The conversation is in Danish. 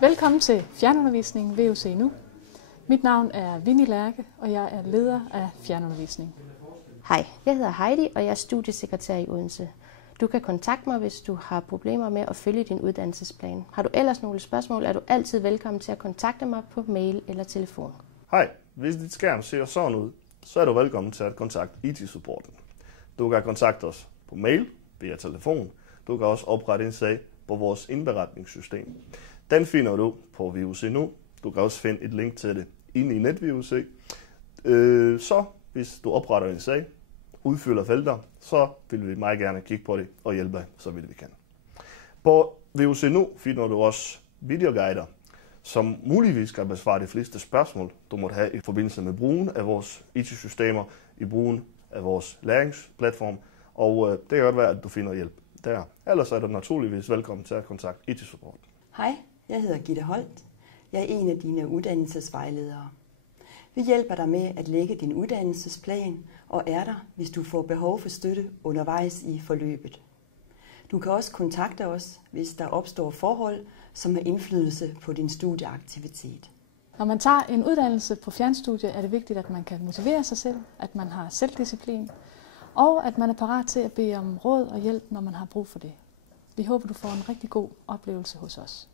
Velkommen til fjernundervisningen VUC Nu. Mit navn er Winnie Lærke, og jeg er leder af fjernundervisning. Hej, jeg hedder Heidi, og jeg er studiesekretær i Odense. Du kan kontakte mig, hvis du har problemer med at følge din uddannelsesplan. Har du ellers nogle spørgsmål, er du altid velkommen til at kontakte mig på mail eller telefon. Hej, hvis dit skærm ser sådan ud, så er du velkommen til at kontakte IT-supporten. Du kan kontakte os på mail, via telefon. Du kan også oprette en sag på vores indberetningssystem. Den finder du på VUC Nu. Du kan også finde et link til det inde i NetVUC. Så hvis du opretter en sag, udfylder felter, så vil vi meget gerne kigge på det og hjælpe dig, så vidt vi kan. På VUC Nu finder du også videoguider, som muligvis kan besvare de fleste spørgsmål, du måtte have i forbindelse med brugen af vores IT-systemer, i brugen af vores læringsplatform, og det kan godt være, at du finder hjælp der. Ellers er du naturligvis velkommen til at kontakte IT-support. Hej, jeg hedder Gitte Holt. Jeg er en af dine uddannelsesvejledere. Vi hjælper dig med at lægge din uddannelsesplan og er der, hvis du får behov for støtte undervejs i forløbet. Du kan også kontakte os, hvis der opstår forhold, som har indflydelse på din studieaktivitet. Når man tager en uddannelse på fjernstudie, er det vigtigt, at man kan motivere sig selv, at man har selvdisciplin, og at man er parat til at bede om råd og hjælp, når man har brug for det. Vi håber, du får en rigtig god oplevelse hos os.